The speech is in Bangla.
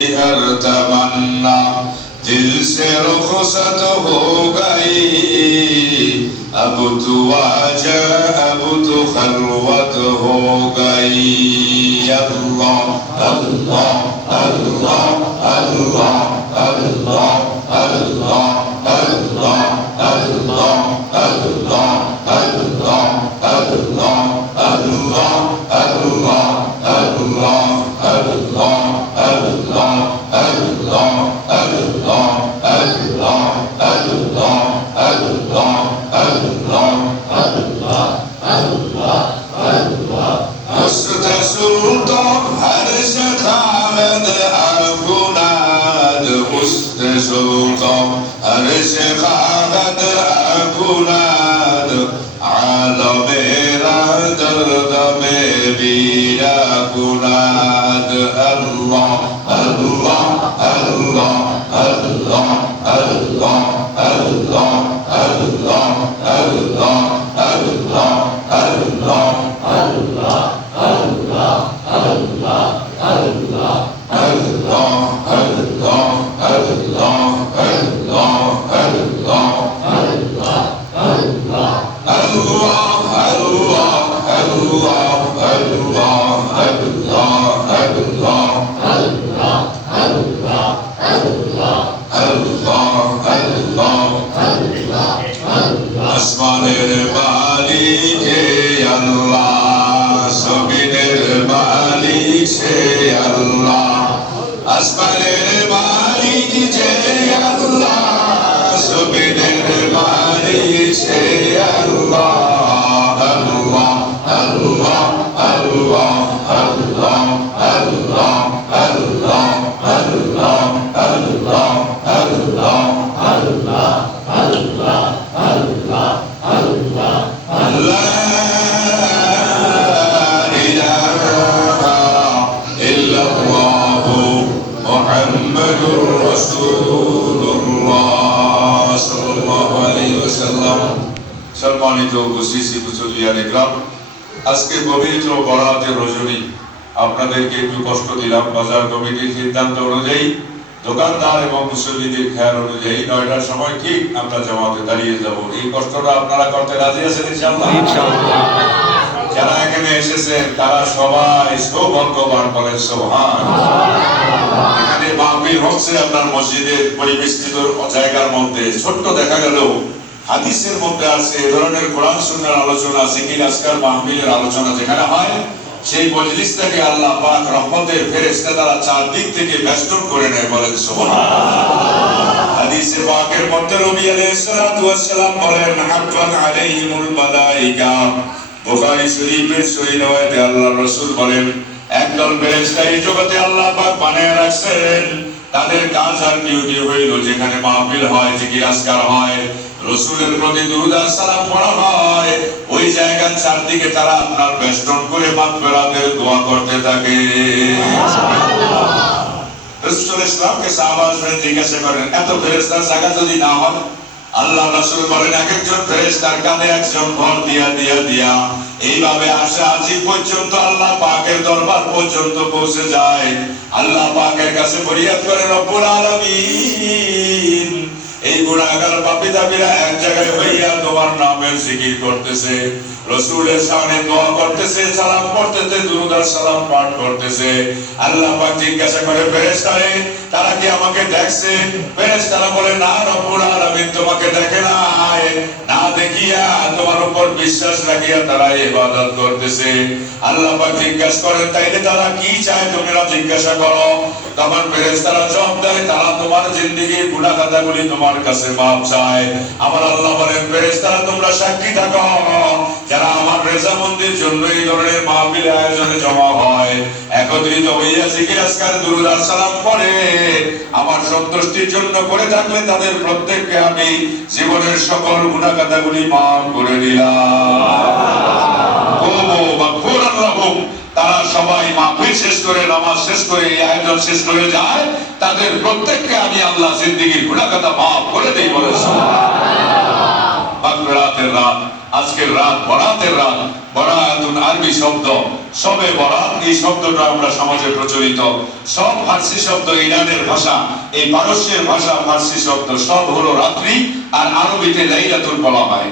हर तमन्ना दिल से रुखसत हो गई, अब तू आजा अब तू खलवत हो गई। अल्लाह अल्लाह अल्लाह अल्लाह अल्लाह अल्लाह अल्लाह अल्लाह अल्लाह अल्लाह अल्लाह अल्लाह अल्लाह अल्लाह अल्लाह সম্মানিত উপস্থিতি মুসলিয়ান ইকরাম, আজকে পবিত্র বরাতের রজনী আপনাদেরকে একটু কষ্ট দিলাম। বাজার কমিটির সিদ্ধান্ত অনুযায়ী, দোকানদার এবং মুসল্লিদের খেয়াল অনুযায়ী 9টার সময় ঠিক আমরা জামাতে দাঁড়িয়ে যাব। এই কষ্টটা আপনারা করতে রাজি আছেন ইনশাআল্লাহ? যারা এখানে এসেছেন তারা সবাই সৌভাগ্যবান, বলেন সুবহানাল্লাহ। এখানে মাহফিল হচ্ছে আপনার মসজিদের পরিবেষ্টিত জায়গার মধ্যে। ছোট্ট দেখা গেল হাদিসের মধ্যে আছে এ ধরনের কোরআন সুন্নাহর আলোচনা, জিকির আজকার মাহফিলের আলোচনা যেখানে হয়, সেই মজলিসটাকে আল্লাহ পাক রহমতের ফেরেশতা দ্বারা চারদিক থেকে বেষ্টন করে নেয়, বলেন সুবহানাল্লাহ। হাদিসে পাকের মধ্যে নবী আলাইহিস সালাতু ওয়াস সালাম বলেন, হাফাত আলাইহিমুল মালায়েকা। বুখারী শরীফের সহিহ riwayate আল্লাহর রাসূল বলেন, একদল ফেরেশতা এই জগতে আল্লাহ পাক বানায় রাখছেন, তাদের কাজ আর ডিউটি হইল যেখানে মাহফিল হয়, জিকির আজকার হয়, রাসূলের প্রতি দুরূদ আর সালাম পড়া হয়, ওই জায়গার চারদিকে তারা আপনার বেষ্টন করে মাগফিরাতের দোয়া করতে থাকে। সুবহানাল্লাহ। রাসূল ইসলামকে সাহাবারা জিজ্ঞাসা করেন, এত ফেরেশতার জায়গা যদি না হয়? আল্লাহ রাসূল বলেন, এক একজন ফেরেশতার কাঁধে একজন ভর দিয়া এইভাবে আসা আজি পর্যন্ত আল্লাহ পাকের দরবার পর্যন্ত পৌঁছে যায়। আল্লাহ পাকের কাছে ফরিয়াদ করে, রব্বুল আলামিন, এই গুনাহগার পাপী দাবিরা এক জায়গায় হইয়া তোমার নামের জিকির করতেছে, রাসূলের শানে দোয়া করতেছে, সালাম পড়তেছে, দুরূদ আর সালাম পাঠ করতেছে। আল্লাহ পাক জিজ্ঞাসা করে, ফেরেশতারে তারা কি আমাকে দেখছে? ফেরেশতারা বলে, না রব্বুল আলামিন তোমাকে দেখে নাই, না দেখিয়া তোমার উপর বিশ্বাস রাখিয়া তারা ইবাদত করতেছে। আল্লাহ পাক জিজ্ঞাসা করেন, তাইলে তারা কি চায় তোমরা জিজ্ঞাসা করো। তখন ফেরেশতারা জবাব দেয়, তারা তোমার জিন্দেগীর গুনাহ খাতাগুলি তোমার কাছে মাফ চায়। আমার আল্লাহ বলেন, ফেরেশতারা তোমরা সাক্ষী থাকো, যারা আমার রেজামন্দির জন্য এই ধরনের মাহফিল আয়োজনে জমা হয়, একত্রিত হইয়া জিকির আজকার দুরূদ আর সালাম পড়ে, আমার সন্তুষ্টির জন্য করে থাকলে তাদের প্রত্যেককে আমি জীবনের সকল গুনাহ খাতাগুলি মাফ করে দিলাম। তারা সবাই মাহফিল শেষ করে, নামাজ শেষ করে, এই আয়োজন শেষ করে যায়, তাদের প্রত্যেককে আমি আল্লাহ জিন্দেগীর গুনাহ খাতা মাফ করে দেই, বলে সুবহানাল্লাহ। বরাতের রাত, আজকের রাত বরাতের রাত। বরাতুন আরবি শব্দ, সবে বরাত এই শব্দটা আমরা সমাজে প্রচলিত। সব ফার্সি শব্দ, ইরানের ভাষা, এই পারস্যের ভাষা, ফার্সি শব্দ সব হলো রাত্রি, আর আরবিতে লাইলাতুল বলা হয়।